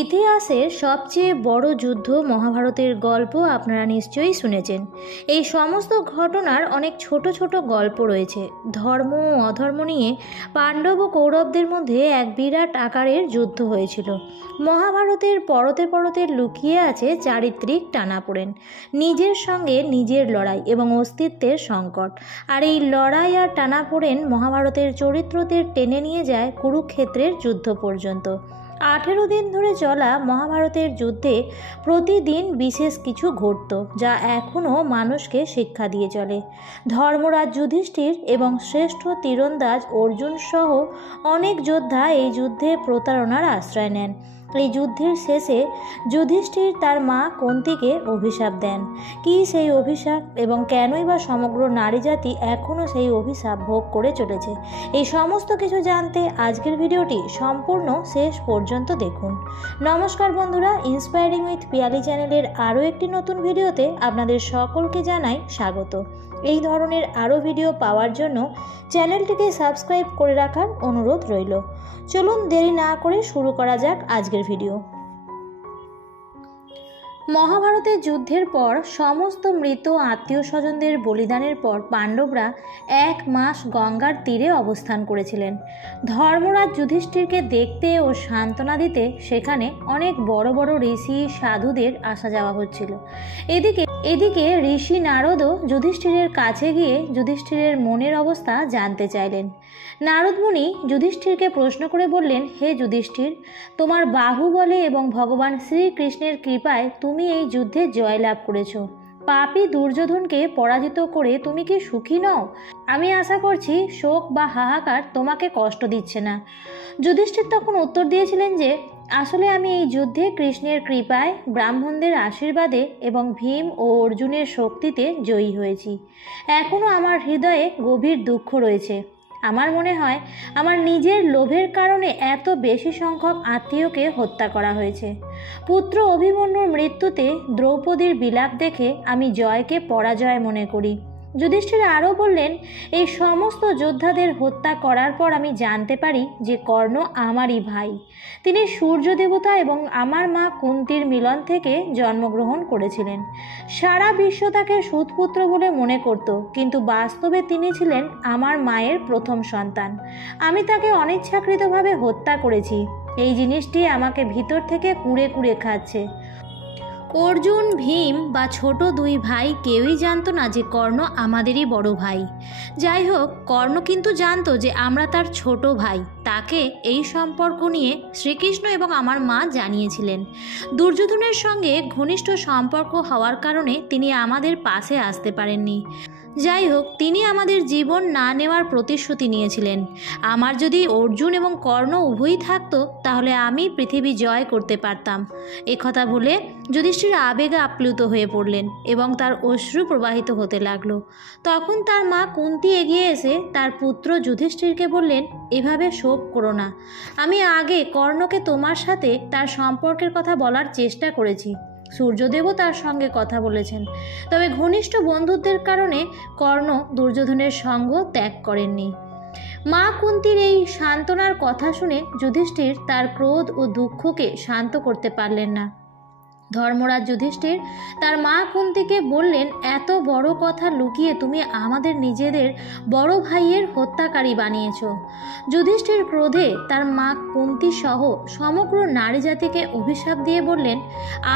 ইতিহাসের সবচেয়ে বড় যুদ্ধ মহাভারতের গল্প আপনারা নিশ্চয়ই শুনেছেন। এই সমস্ত ঘটনার অনেক ছোট ছোট গল্প রয়েছে। ধর্ম ও অধর্ম নিয়ে পাণ্ডব ও কৌরবদের মধ্যে এক বিরাট আকারের যুদ্ধ হয়েছিল। মহাভারতের পরতে পরতে লুকিয়ে আছে চারিত্রিক টানাপোড়েন, নিজের সঙ্গে নিজের লড়াই এবং অস্তিত্বের সংকট। আর এই লড়াই আর টানাপোড়েন মহাভারতের চরিত্রদের টেনে নিয়ে যায় কুরুক্ষেত্রের যুদ্ধ পর্যন্ত। 18 দিন ধরে চলা মহাভারতের যুদ্ধে প্রতিদিন বিশেষ কিছু ঘটত, যা এখনও মানুষকে শিক্ষা দিয়ে চলে। ধর্মরাজ যুধিষ্ঠির এবং শ্রেষ্ঠ তীরন্দাজ অর্জুন সহ অনেক যোদ্ধা এই যুদ্ধে প্রতারণার আশ্রয় নেন। এই যুদ্ধের শেষে যুধিষ্ঠির তার মা কুন্তিকে অভিশাপ দেন। কী সেই অভিশাপ এবং কেনই বা সমগ্র নারী জাতি এখনও সেই অভিশাপ ভোগ করে চলেছে, এই সমস্ত কিছু জানতে আজকের ভিডিওটি সম্পূর্ণ শেষ পর্যন্ত দেখুন। নমস্কার বন্ধুরা, ইন্সপায়ারিং উইথ পিয়ালি চ্যানেলের আরও একটি নতুন ভিডিওতে আপনাদের সকলকে জানাই স্বাগত। এই ধরনের আরও ভিডিও পাওয়ার জন্য চ্যানেলটিকে সাবস্ক্রাইব করে রাখার অনুরোধ রইল। চলুন দেরি না করে শুরু করা যাক আজকের ভিডিও। মহাভারতের যুদ্ধের পর সমস্ত মৃত আত্মীয় স্বজনদের বলিদানের পর পাণ্ডবরা 1 মাস গঙ্গার তীরে অবস্থান করেছিলেন। ধর্মরাজ যুধিষ্ঠিরকে দেখতে ও সান্ত্বনা দিতে সেখানে অনেক বড় বড় ঋষি সাধুদের আসা যাওয়া হচ্ছিল। এদিকে ঋষি নারদও যুধিষ্ঠিরের কাছে গিয়ে যুধিষ্ঠিরের মনের অবস্থা জানতে চাইলেন। নারদ মুনি যুধিষ্ঠিরকে প্রশ্ন করে বললেন, হে যুধিষ্ঠির, তোমার বাহুবলে এবং ভগবান শ্রীকৃষ্ণের কৃপায় তুমি এই যুদ্ধে জয়লাভ করেছো। পাপী দুর্যোধনকে পরাজিত করে তুমি কি সুখী নও? আমি আশা করছি শোক বা হাহাকার তোমাকে কষ্ট দিচ্ছে না। যুধিষ্ঠির তখন উত্তর দিয়েছিলেন যে, আসলে আমি এই যুদ্ধে কৃষ্ণের কৃপায়, ব্রাহ্মণদের আশীর্বাদে এবং ভীম ও অর্জুনের শক্তিতে জয়ী হয়েছি। এখনও আমার হৃদয়ে গভীর দুঃখ রয়েছে। আমার মনে হয় আমার নিজের লোভের কারণে এত বেশি সংখ্যক আত্মীয়কে হত্যা করা হয়েছে। পুত্র অভিমন্যুর মৃত্যুতে দ্রৌপদীর বিলাপ দেখে আমি জয়কে পরাজয় মনে করি। যুধিষ্ঠির আরও বললেন, এই সমস্ত যোদ্ধাদের হত্যা করার পর আমি জানতে পারি যে কর্ণ আমারই ভাই। তিনি সূর্য দেবতা এবং আমার মা কুন্তির মিলন থেকে জন্মগ্রহণ করেছিলেন। সারা বিশ্ব তাকে সুতপুত্র বলে মনে করত, কিন্তু বাস্তবে তিনি ছিলেন আমার মায়ের প্রথম সন্তান। আমি তাকে অনিচ্ছাকৃতভাবে হত্যা করেছি। এই জিনিসটি আমাকে ভিতর থেকে কুঁড়ে কুঁড়ে খাচ্ছে। অর্জুন, ভীম বা ছোট 2 ভাই কেউই জানতো না যে কর্ণ আমাদেরই বড় ভাই। যাই হোক, কর্ণ কিন্তু জানতো যে আমরা তার ছোট ভাই। তাকে এই সম্পর্ক নিয়ে শ্রীকৃষ্ণ এবং আমার মা জানিয়েছিলেন। দুর্যোধনের সঙ্গে ঘনিষ্ঠ সম্পর্ক হওয়ার কারণে তিনি আমাদের পাশে আসতে পারেননি। যাই হোক, তিনি আমাদের জীবন না নেওয়ার প্রতিশ্রুতি নিয়েছিলেন। আমার যদি অর্জুন এবং কর্ণ উভয়ই থাকতো, তাহলে আমি পৃথিবী জয় করতে পারতাম। একথা বলে যুধিষ্ঠির আবেগে আপ্লুত হয়ে পড়লেন এবং তার অশ্রু প্রবাহিত হতে লাগলো। তখন তার মা কুন্তি এগিয়ে এসে তার পুত্র যুধিষ্ঠিরকে বললেন, এভাবে শোক করো না। আমি আগে কর্ণকে তোমার সাথে তার সম্পর্কের কথা বলার চেষ্টা করেছি। সূর্যদেবও তার সঙ্গে কথা বলেছেন। তবে ঘনিষ্ঠ বন্ধুত্বের কারণে কর্ণ দুর্যোধনের সঙ্গ ত্যাগ করেননি। মা কুন্তির এই সান্ত্বনার কথা শুনে যুধিষ্ঠির তার ক্রোধ ও দুঃখকে শান্ত করতে পারলেন না। ধর্মরাজ যুধিষ্ঠির তার মা কুন্তিকে বললেন, এত বড় কথা লুকিয়ে তুমি আমাদের নিজেদের বড় ভাইয়ের হত্যাকারী বানিয়েছ। যুধিষ্ঠির ক্রোধে তার মা কুন্তি সহ সমগ্র নারী জাতিকে অভিশাপ দিয়ে বললেন,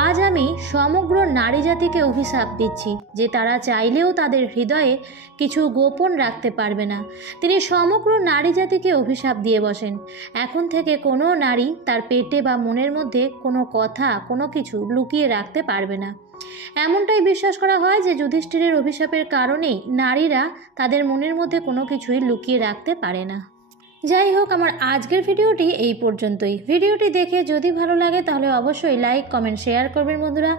আজ আমি সমগ্র নারী জাতিকে অভিশাপ দিচ্ছি যে তারা চাইলেও তাদের হৃদয়ে কিছু গোপন রাখতে পারবে না। তিনি সমগ্র নারী জাতিকে অভিশাপ দিয়ে বসেন, এখন থেকে কোনো নারী তার পেটে বা মনের মধ্যে কোনো কথা, কোনো কিছু লুকিয়ে রাখতে পারবে না। এমনটাই বিশ্বাস করা হয় যে যুধিষ্ঠিরের অভিশাপের কারণেই নারীরা তাদের মনের মধ্যে কোনো কিছুই লুকিয়ে রাখতে পারে না। যাই হোক, আমার আজকের ভিডিওটি এই পর্যন্তই। ভিডিওটি দেখে যদি ভালো লাগে তাহলে অবশ্যই লাইক, কমেন্ট, শেয়ার করবেন বন্ধুরা।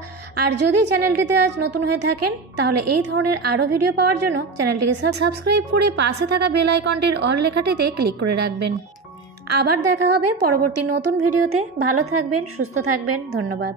আর যদি চ্যানেলটিতে আজ নতুন হয়ে থাকেন তাহলে এই ধরনের আরও ভিডিও পাওয়ার জন্য চ্যানেলটিকে সাবস্ক্রাইব করে পাশে থাকা বেল আইকনটির অল লেখাটিতে ক্লিক করে রাখবেন। আবার দেখা হবে পরবর্তী নতুন ভিডিওতে। ভালো থাকবেন, সুস্থ থাকবেন। ধন্যবাদ।